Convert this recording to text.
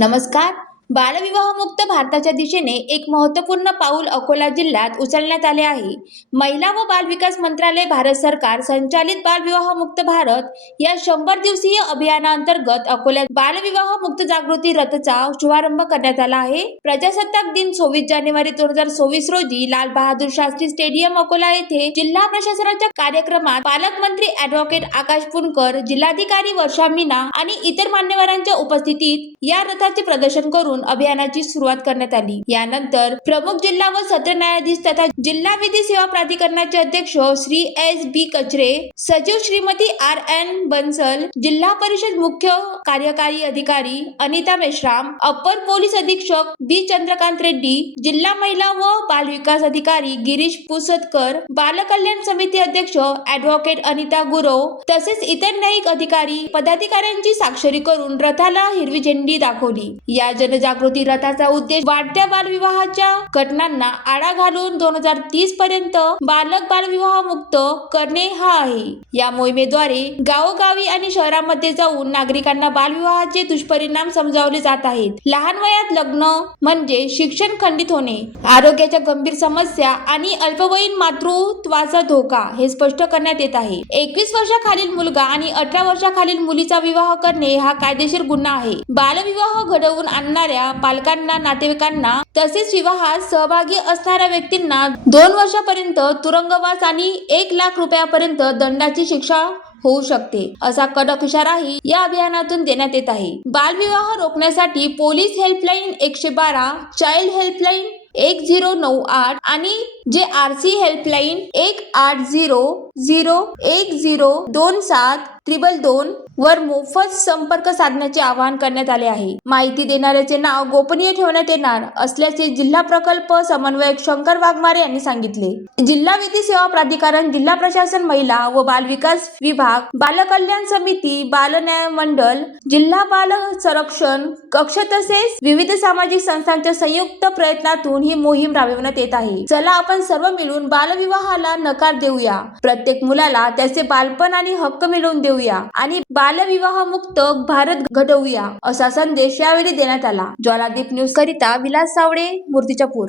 नमस्कार. बालविवाहमुक्त भारताच्या दिशेने एक महत्त्वपूर्ण पाऊल अकोला जिल्ह्यात उचलण्यात आले आहे. महिला व बालविकास मंत्रालय, भारत सरकार संचालित बालविवाहमुक्त भारत या 100 दिवसीय अभियानाअंतर्गत अकोल्यात बालविवाहमुक्त जागृती रथचा शुभारंभ करण्यात आला आहे. प्रजासत्ताक दिन 24 जानेवारी 2024 रोजी लाल बहादूर शास्त्री स्टेडियम अकोला येथे जिल्हा प्रशासनाच्या कार्यक्रमात पालकमंत्री ॲडव्होकेट आकाश पुणकर, जिल्हाधिकारी वर्षा मीना आणि इतर मान्यवरांच्या उपस्थितीत या रथाचे प्रदर्शन करून अभियानाची सुरुवात करण्यात आली. यानंतर प्रमुख जिल्हा व सत्र न्यायाधीश तथा जिल्हा विधी सेवा प्राधिकरणाचे अध्यक्ष श्री S.B. कचरे, सचिव श्रीमती R.N. बन्सल, जिल्हा परिषद मुख्य कार्यकारी अधिकारी अनिता मेश्राम, अप्पर पोलीस अधीक्षक B. चंद्रकांत रेड्डी, जिल्हा महिला व बाल विकास अधिकारी गिरीश पुसदकर, बाल कल्याण समिती अध्यक्ष ॲडव्होकेट अनिता गुरव तसेच इतर न्यायिक अधिकारी पदाधिकाऱ्यांची स्वाक्षरी करून रथाला हिरवी झेंडी दाखवली. या जनजागृती रथाचा उद्देश वाढत्या बालविवाहाच्या घटनांना आळा घालून 2030 पर्यंत बालविवाह मुक्त करणे हा आहे. या मोहिमेद्वारे गावोगावी आणि शहरांमध्ये जाऊन नागरिकांना बालविवाहाचे दुष्परिणाम समजावले जात आहेत. लहान वयात लग्न म्हणजे शिक्षण खंडित होणे, आरोग्याच्या गंभीर समस्या आणि अल्पवयीन मातृत्वाचा धोका हे स्पष्ट करण्यात येत आहे. 21 वर्षाखालील मुलगा आणि 18 वर्षाखालील मुलीचा विवाह करणे हा कायदेशीर गुन्हा आहे. बालविवाह घडवून आणणाऱ्या पालकांना, नातेवाईकांना तसेच विवाहात सहभागी असणाऱ्या व्यक्तींना 2 वर्षापर्यंत तुरुंगवास आणि 1 लाख रुपयापर्यंत दंडाची शिक्षा होऊ शकते, असा कडक इशाराही या अभियानातून देण्यात येत आहे. बालविवाह रोखण्यासाठी पोलीस हेल्पलाईन 112, चाइल्ड हेल्पलाईन 1098 आणि JRC हेल्पलाईन 1800102722 वर मोफत संपर्क साधण्याचे आवाहन करण्यात आले आहे. माहिती देणाऱ्याचे नाव गोपनीय ठेवण्यात येणार असल्याचे जिल्हा प्रकल्प समन्वयक शंकर वाघमारे यांनी सांगितले. जिल्हा विधी सेवा प्राधिकरण, जिल्हा प्रशासन, महिला व बाल विकास विभाग, बाल कल्याण समिती, बाल न्याय मंडळ, जिल्हा बाल संरक्षण कक्ष तसेच विविध सामाजिक संस्थांच्या संयुक्त प्रयत्नातून ही मोहीम राबविण्यात येत आहे. चला आपण सर्व मिळून बालविवाहाला नकार देऊया, प्रत्येक मुलाला त्याचे बालपण आणि हक्क मिळवून देऊया आणि बालविवाह मुक्त भारत घडवूया, असा संदेश यावेळी देण्यात आला. ज्वालादीप न्यूज करिता विलास सावळे, मूर्तिजापूर.